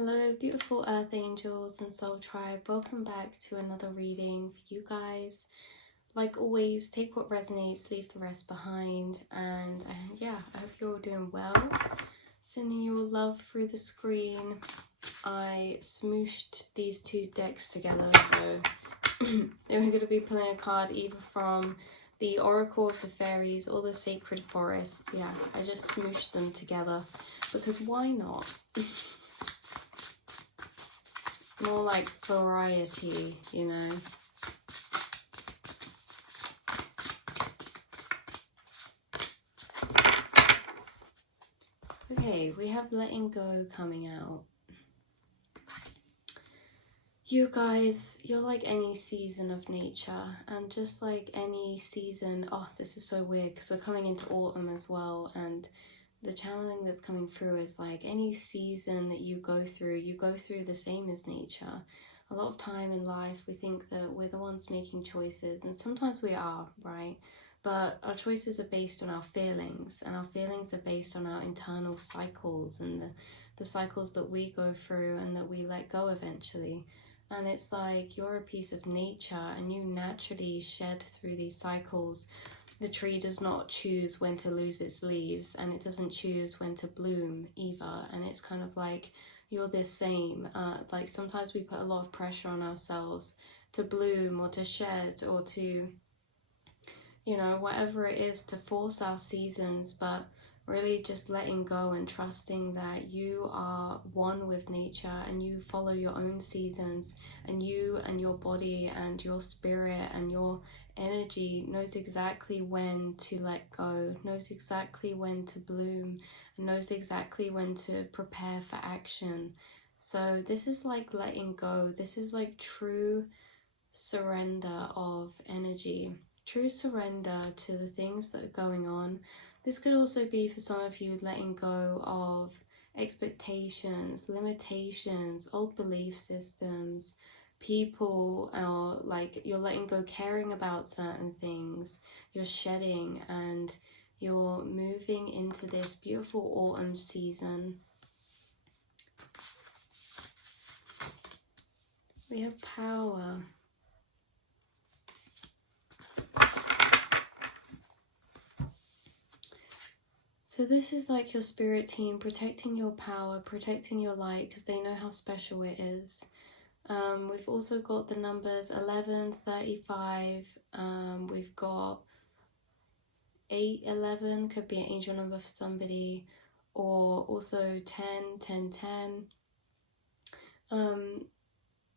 Hello, beautiful Earth Angels and Soul Tribe. Welcome back to another reading for you guys. Like always, take what resonates, leave the rest behind. And yeah, I hope you're all doing well. Sending you all love through the screen. I smooshed these two decks together, so we're going to be pulling a card either from the Oracle of the Fairies or the Sacred Forest. Yeah, I just smooshed them together because why not? More like variety, you know. Okay, we have letting go coming out. You guys, you're like any season of nature, and just like any season, oh, this is so weird because we're coming into autumn as well, and the channeling that's coming through is like any season that you go through the same as nature. A lot of time in life we think that we're the ones making choices, and sometimes we are, right? But our choices are based on our feelings, and our feelings are based on our internal cycles and the cycles that we go through and that we let go eventually. And it's like you're a piece of nature and you naturally shed through these cycles. The tree does not choose when to lose its leaves, and it doesn't choose when to bloom either. And it's kind of like you're the same. Like sometimes we put a lot of pressure on ourselves to bloom or to shed or to, you know, whatever it is, to force our seasons, but really just letting go and trusting that you are one with nature and you follow your own seasons, and you and your body and your spirit and your energy knows exactly when to let go, knows exactly when to bloom, and knows exactly when to prepare for action. So this is like letting go. This is like true surrender of energy, true surrender to the things that are going on. This could also be for some of you letting go of expectations, limitations, old belief systems, people, or like you're letting go caring about certain things, you're shedding and you're moving into this beautiful autumn season. We have power. So this is like your spirit team protecting your power, protecting your light, because they know how special it is. We've also got the numbers 11, 35. We've got 8, 11, could be an angel number for somebody, or also 10, 10, 10.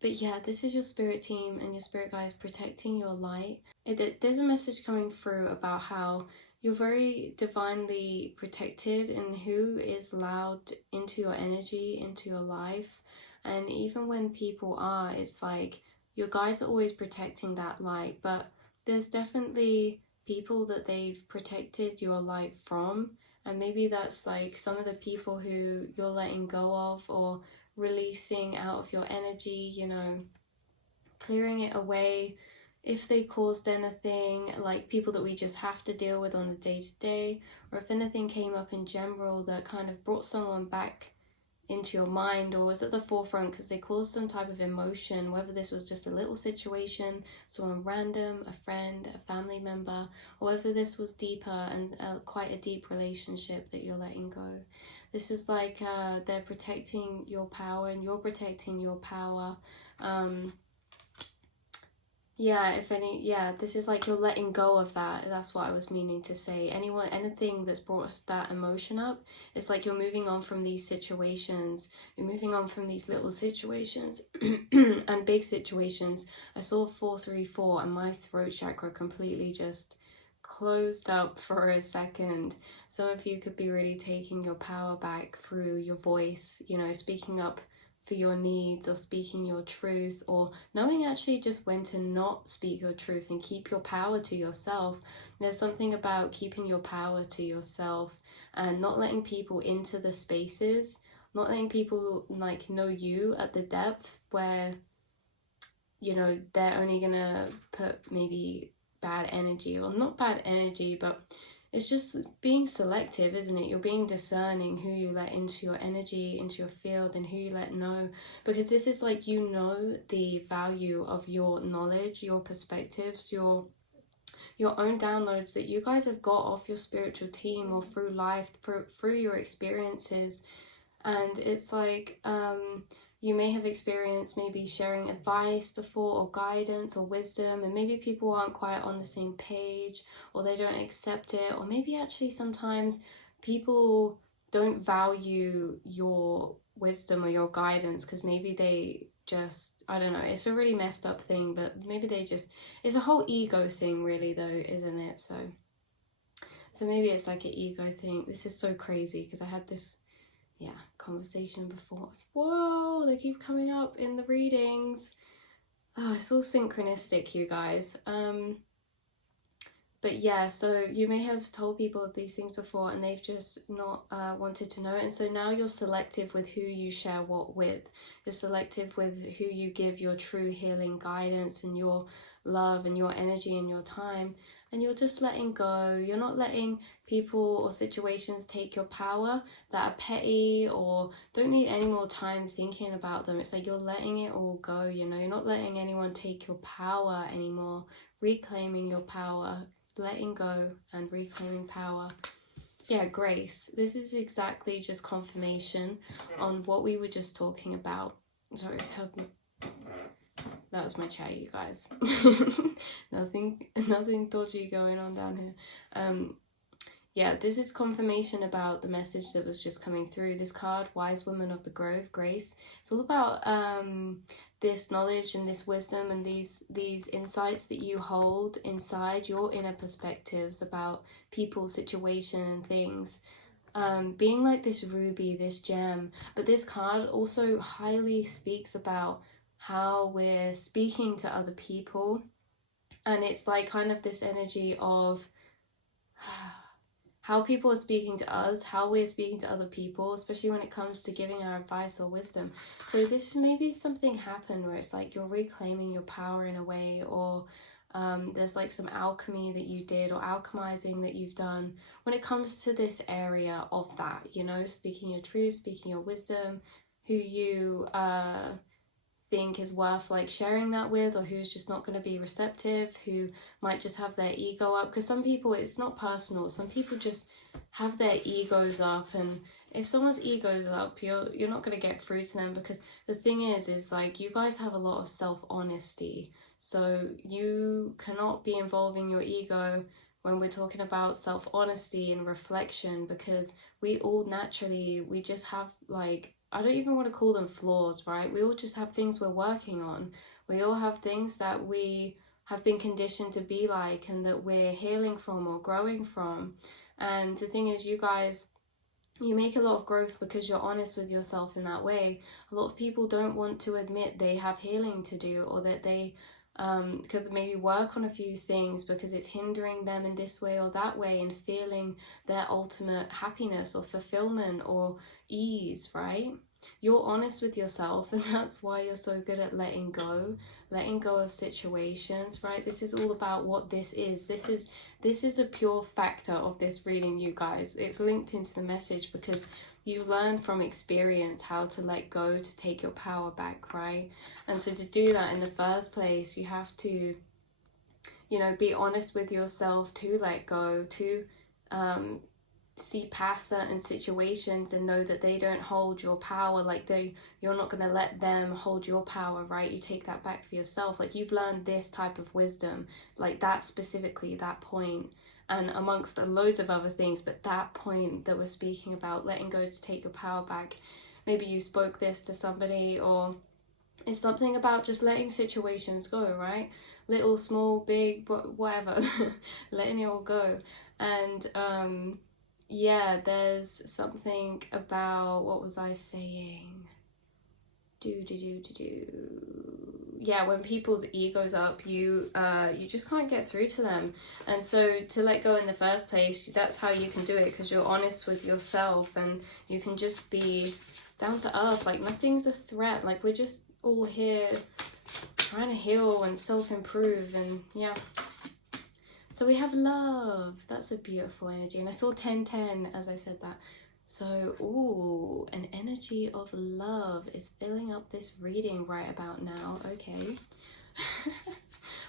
But yeah, this is your spirit team and your spirit guides protecting your light. There's a message coming through about how you're very divinely protected in who is allowed into your energy, into your life. And even when people are, it's like your guides are always protecting that light. But there's definitely people that they've protected your light from. And maybe that's like some of the people who you're letting go of or releasing out of your energy, you know, clearing it away if they caused anything, like people that we just have to deal with on the day-to-day, or if anything came up in general that kind of brought someone back into your mind or was at the forefront because they caused some type of emotion, whether this was just a little situation, someone random, a friend, a family member, or whether this was deeper and quite a deep relationship that you're letting go. This is like they're protecting your power and you're protecting your power. This is like you're letting go of that. That's what I was meaning to say. Anything that's brought that emotion up, it's like you're moving on from these situations. You're moving on from these little situations and big situations. I saw 434 and my throat chakra completely just closed up for a second. Some of you could be really taking your power back through your voice, you know, speaking up for your needs or speaking your truth, or knowing actually just when to not speak your truth and keep your power to yourself. There's something about keeping your power to yourself and not letting people into the spaces, not letting people like know you at the depth where, you know, they're only gonna put maybe bad energy, or not bad energy, but it's just being selective, isn't it? You're being discerning who you let into your energy, into your field, and who you let know. Because this is like, you know, the value of your knowledge, your perspectives, your own downloads that you guys have got off your spiritual team or through life, through your experiences. And it's like, you may have experienced maybe sharing advice before, or guidance or wisdom, and maybe people aren't quite on the same page, or they don't accept it, or maybe actually sometimes people don't value your wisdom or your guidance because maybe they just, I don't know, it's a really messed up thing, but maybe they just, it's a whole ego thing really though, isn't it? So maybe it's like an ego thing. This is so crazy because I had this conversation before. Whoa, they keep coming up in the readings. Oh, it's all synchronistic, you guys. But yeah, so you may have told people these things before and they've just not wanted to know it. And so now you're selective with who you share what with. You're selective with who you give your true healing guidance and your love and your energy and your time. And you're just letting go. You're not letting people or situations take your power that are petty or don't need any more time thinking about them. It's like you're letting it all go, you know. You're not letting anyone take your power anymore. Reclaiming your power, letting go and reclaiming power. Yeah, grace. This is exactly just confirmation on what we were just talking about. Sorry, help me. That was my chair, you guys. nothing dodgy going on down here. Yeah, this is confirmation about the message that was just coming through. This card, Wise Woman of the Grove, Grace. It's all about this knowledge and this wisdom and these insights that you hold inside your inner perspectives about people, situation, and things. Being like this ruby, this gem. But this card also highly speaks about how we're speaking to other people, and it's like kind of this energy of how people are speaking to us, how we're speaking to other people, especially when it comes to giving our advice or wisdom. So this maybe something happened where it's like you're reclaiming your power in a way, or there's like some alchemy that you did or alchemizing that you've done when it comes to this area of that, you know, speaking your truth, speaking your wisdom, who you think is worth like sharing that with, or who's just not going to be receptive, who might just have their ego up. Because some people, it's not personal, some people just have their egos up, and if someone's ego's up, you're not going to get through to them. Because the thing is like you guys have a lot of self-honesty, so you cannot be involving your ego when we're talking about self-honesty and reflection, because we all naturally, we just have like, I don't even want to call them flaws, right? We all just have things we're working on. We all have things that we have been conditioned to be like and that we're healing from or growing from. And the thing is, you guys, you make a lot of growth because you're honest with yourself in that way. A lot of people don't want to admit they have healing to do, or that they because maybe work on a few things because it's hindering them in this way or that way, and feeling their ultimate happiness or fulfillment or ease, right? You're honest with yourself, and that's why you're so good at letting go of situations, right? This is all about what this is. This is a pure factor of this reading, you guys. It's linked into the message because you learn from experience how to let go, to take your power back, right? And so to do that in the first place, you have to, you know, be honest with yourself to let go, to see past certain situations and know that they don't hold your power. Like you're not going to let them hold your power, right? You take that back for yourself. Like you've learned this type of wisdom, like that specifically, that point, and amongst loads of other things, but that point that we're speaking about, letting go to take your power back. Maybe you spoke this to somebody, or it's something about just letting situations go, right? Little, small, big, whatever, letting it all go. And yeah, there's something about, what was I saying? Yeah, when people's egos up, you just can't get through to them. And so to let go in the first place, that's how you can do it, because you're honest with yourself and you can just be down to earth. Like nothing's a threat. Like we're just all here trying to heal and self-improve. And yeah, So we have love. That's a beautiful energy. And I saw 1010 as I said that. So, ooh, an energy of love is filling up this reading right about now. Okay.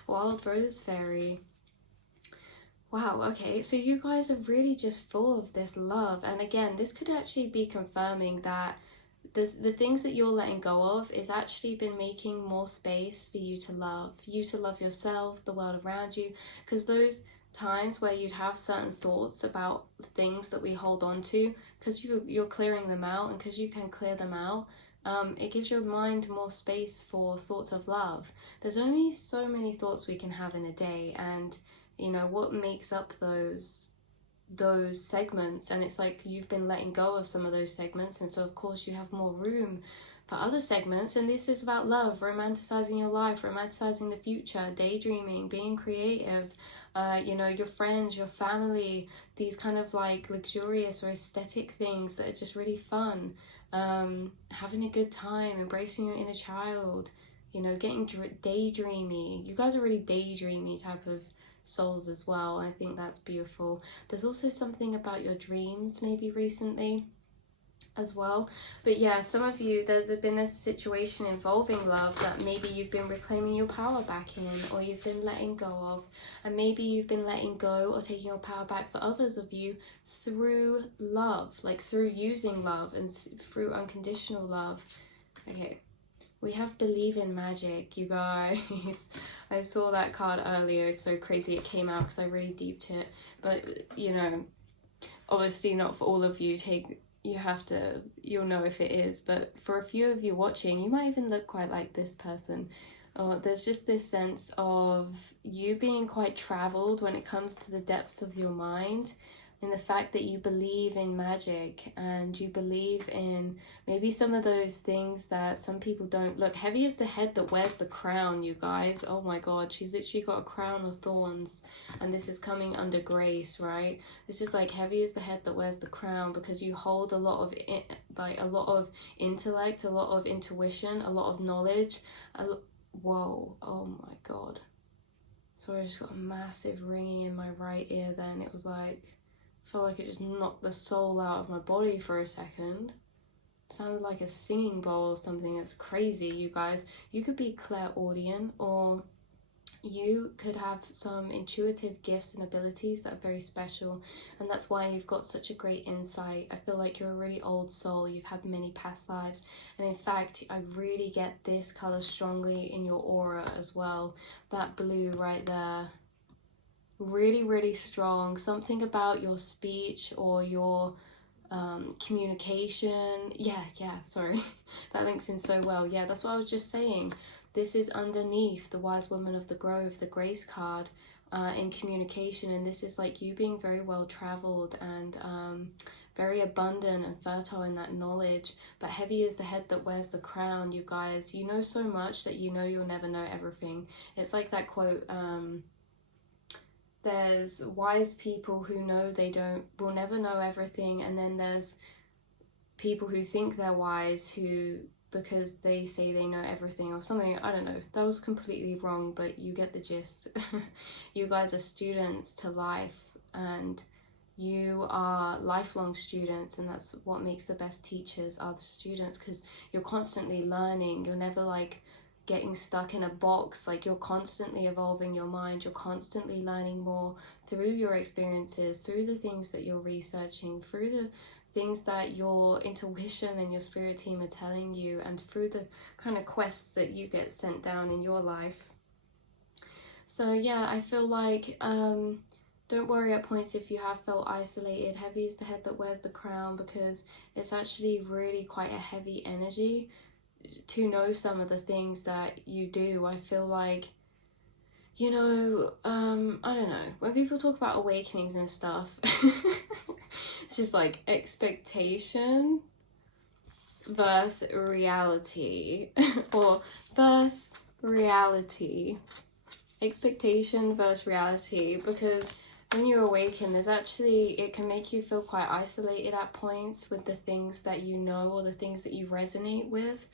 Wild Rose Fairy. Wow, okay, so you guys are really just full of this love. And again, this could actually be confirming that the things that you're letting go of is actually been making more space for you to love yourself, the world around you. Because those times where you'd have certain thoughts about things that we hold on to, because you're clearing them out, and because you can clear them out, it gives your mind more space for thoughts of love. There's only so many thoughts we can have in a day, and you know what makes up those segments, and it's like you've been letting go of some of those segments, and so of course you have more room for other segments. And this is about love, romanticizing your life, romanticizing the future, daydreaming, being creative, you know, your friends, your family, these kind of like luxurious or aesthetic things that are just really fun, having a good time, embracing your inner child, you know, getting daydreamy. You guys are really daydreamy type of souls as well. I think that's beautiful. There's also something about your dreams maybe recently as well. But yeah, some of you, there's been a situation involving love that maybe you've been reclaiming your power back in, or you've been letting go of, and maybe you've been letting go or taking your power back for others of you through love, like through using love and through unconditional love. Okay, we have Believe in Magic, you guys. I saw that card earlier. It's so crazy it came out because I really deeped it. But, you know, obviously not for all of you. You'll know if it is. But for a few of you watching, you might even look quite like this person. There's just this sense of you being quite traveled when it comes to the depths of your mind, in the fact that you believe in magic and you believe in maybe some of those things that some people don't. Look, heavy is the head that wears the crown, you guys. Oh my god, she's literally got a crown of thorns, and this is coming under grace, right? This is like heavy is the head that wears the crown, because you hold a lot of intellect, a lot of intuition, a lot of knowledge. Whoa, oh my god. Sorry, I just got a massive ringing in my right ear then. It was like, felt like it just knocked the soul out of my body for a second. It sounded like a singing bowl or something. It's crazy, you guys. You could be clairaudient, or you could have some intuitive gifts and abilities that are very special, and that's why you've got such a great insight. I feel like you're a really old soul. You've had many past lives, and in fact I really get this color strongly in your aura as well. That blue right there, really, really strong. Something about your speech or your communication. Yeah, sorry. That links in so well. Yeah, that's what I was just saying. This is underneath the Wise Woman of the Grove, the Grace card, in communication. And this is like you being very well traveled and very abundant and fertile in that knowledge. But heavy is the head that wears the crown, you guys. You know so much that you know you'll never know everything. It's like that quote, there's wise people who know they will never know everything, and then there's people who think they're wise who, because they say they know everything or something. I don't know, that was completely wrong, but you get the gist. You guys are students to life, and you are lifelong students, and that's what makes the best teachers, are the students, because you're constantly learning. You're never like getting stuck in a box. Like, you're constantly evolving your mind, you're constantly learning more through your experiences, through the things that you're researching, through the things that your intuition and your spirit team are telling you, and through the kind of quests that you get sent down in your life. So yeah, I feel like don't worry at points if you have felt isolated. Heavy is the head that wears the crown, because it's actually really quite a heavy energy to know some of the things that you do. I feel like, you know, I don't know, when people talk about awakenings and stuff, it's just like expectation versus reality, or versus reality, expectation versus reality. Because when you awaken, there's actually, it can make you feel quite isolated at points with the things that you know, or the things that you resonate with.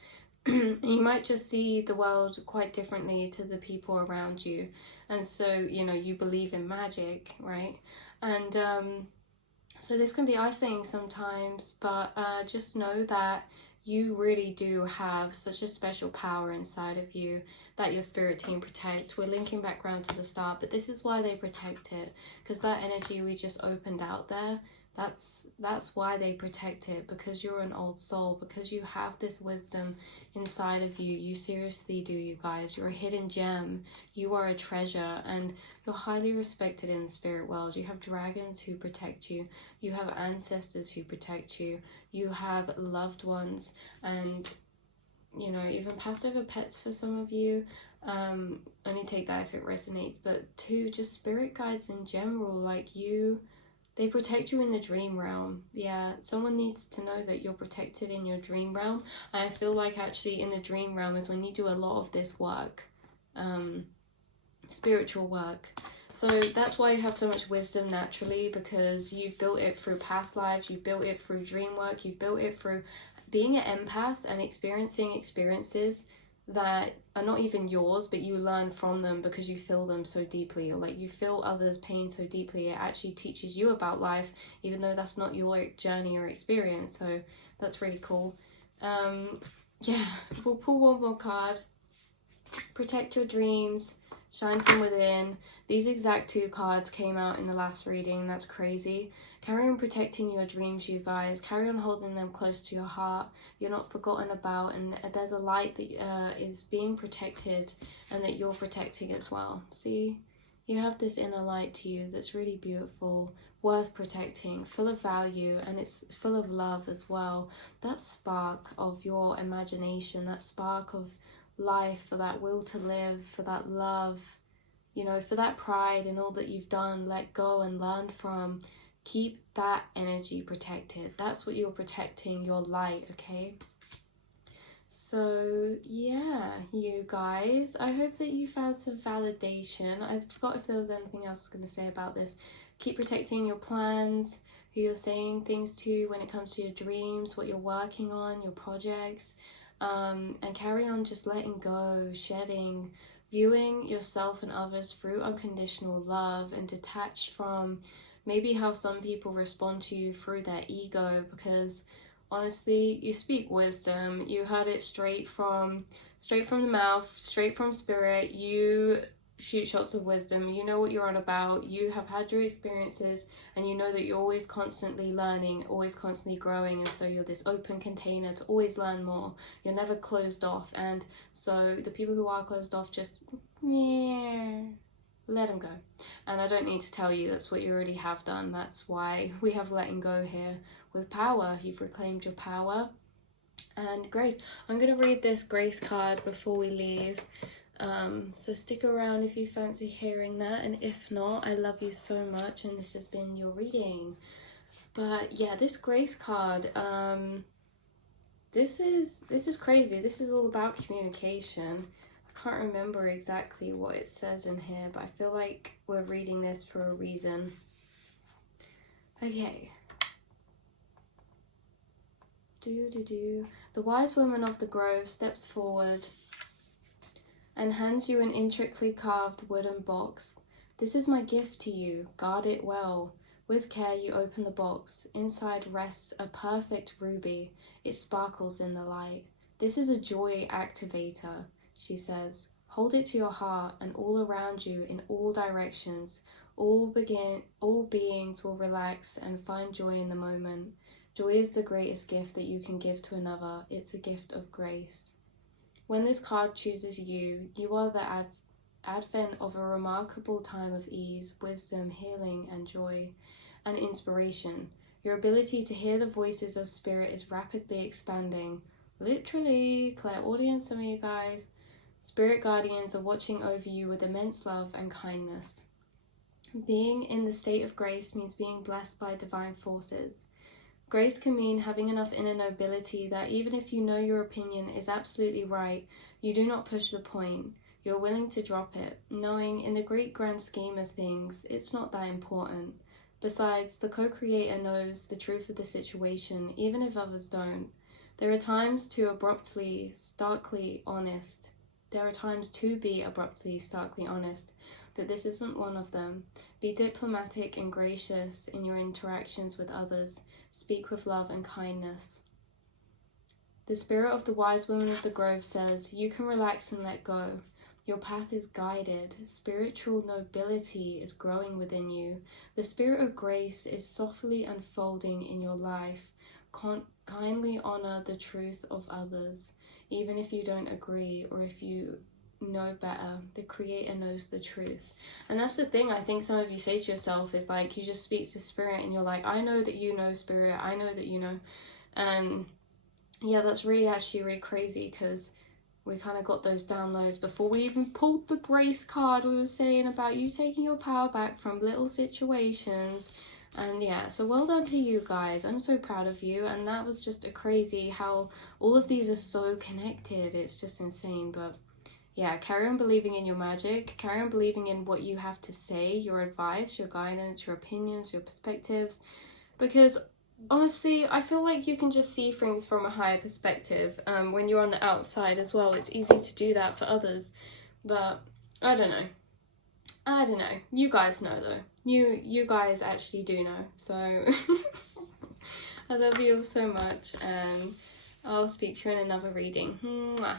You might just see the world quite differently to the people around you. And so, you know, you believe in magic, right? And so this can be isolating sometimes, but just know that you really do have such a special power inside of you that your spirit team protect. We're linking back around to the start, but this is why they protect it, because that energy we just opened out there, that's why they protect it, because you're an old soul, because you have this wisdom inside of you. You seriously do, you guys. You're a hidden gem. You are a treasure, and you're highly respected in the spirit world. You have dragons who protect you. You have ancestors who protect you. You have loved ones, and you know, even passed over pets for some of you. Only take that if it resonates. But two, just spirit guides in general, like you, they protect you in the dream realm. Yeah, someone needs to know that you're protected in your dream realm. I feel like actually in the dream realm is when you do a lot of this work, spiritual work. So that's why you have so much wisdom naturally, because you've built it through past lives, you've built it through dream work, you've built it through being an empath and experiencing experiences that are not even yours, but you learn from them because you feel them so deeply, or like you feel others' pain so deeply. It actually teaches you about life, even though that's not your journey or experience. So that's really cool. Yeah, we'll pull one more card. Protect your dreams, shine from within. These exact two cards came out in the last reading. That's crazy. Carry on protecting your dreams, you guys. Carry on holding them close to your heart. You're not forgotten about, and there's a light that is being protected and that you're protecting as well. See? You have this inner light to you that's really beautiful, worth protecting, full of value, and it's full of love as well. That spark of your imagination, that spark of life, for that will to live, for that love, you know, for that pride and all that you've done, let go and learn from. Keep that energy protected. That's what you're protecting, your light, okay? So yeah, you guys, I hope that you found some validation. I forgot if there was anything else I was going to say about this. Keep protecting your plans, who you're saying things to when it comes to your dreams, what you're working on, your projects, and carry on just letting go, shedding, viewing yourself and others through unconditional love, and detach from maybe how some people respond to you through their ego, because honestly, you speak wisdom. You heard it straight from the mouth, straight from spirit. You shoot shots of wisdom. You know what you're on about. You have had your experiences, and you know that you're always constantly learning, always constantly growing, and so you're this open container to always learn more. You're never closed off, and so the people who are closed off, just let them go. And I don't need to tell you, that's what you already have done. That's why we have letting go here. With power, you've reclaimed your power and grace. I'm going to read this grace card before we leave, so stick around if you fancy hearing that, and if not, I love you so much, and this has been your reading. But yeah, this grace card, this is crazy. This is all about communication. I can't remember exactly what it says in here, but I feel like we're reading this for a reason. Okay. The wise woman of the grove steps forward and hands you an intricately carved wooden box. This is my gift to you. Guard it well. With care, you open the box. Inside rests a perfect ruby. It sparkles in the light. This is a joy activator, she says. Hold it to your heart, and all around you, in all directions, all beings will relax and find joy in the moment. Joy is the greatest gift that you can give to another. It's a gift of grace. When this card chooses you, you are the advent of a remarkable time of ease, wisdom, healing, and joy, and inspiration. Your ability to hear the voices of spirit is rapidly expanding. Literally, clairaudience, some of you guys. Spirit guardians are watching over you with immense love and kindness. Being in the state of grace means being blessed by divine forces. Grace can mean having enough inner nobility that even if you know your opinion is absolutely right, you do not push the point. You're willing to drop it, knowing in the great grand scheme of things, it's not that important. Besides, the co-creator knows the truth of the situation, even if others don't. There are times to abruptly, starkly honest. There are times to be abruptly, starkly honest, but this isn't one of them. Be diplomatic and gracious in your interactions with others. Speak with love and kindness. The spirit of the wise woman of the grove says, you can relax and let go. Your path is guided. Spiritual nobility is growing within you. The spirit of grace is softly unfolding in your life. Kindly honor the truth of others, even if you don't agree or if you know better. The Creator knows the truth. And that's the thing I think some of you say to yourself is like, you just speak to Spirit and you're like, I know that you know, Spirit. I know that you know. And yeah, that's actually really crazy, because we kind of got those downloads before we even pulled the grace card. We were saying about you taking your power back from little situations. And yeah, so well done to you guys. I'm so proud of you. And that was just a crazy how all of these are so connected. It's just insane. But yeah, carry on believing in your magic. Carry on believing in what you have to say, your advice, your guidance, your opinions, your perspectives. Because honestly, I feel like you can just see things from a higher perspective. When you're on the outside as well, it's easy to do that for others. But I don't know. You guys know though. You guys actually do know. So I love you all so much, and I'll speak to you in another reading. Mwah.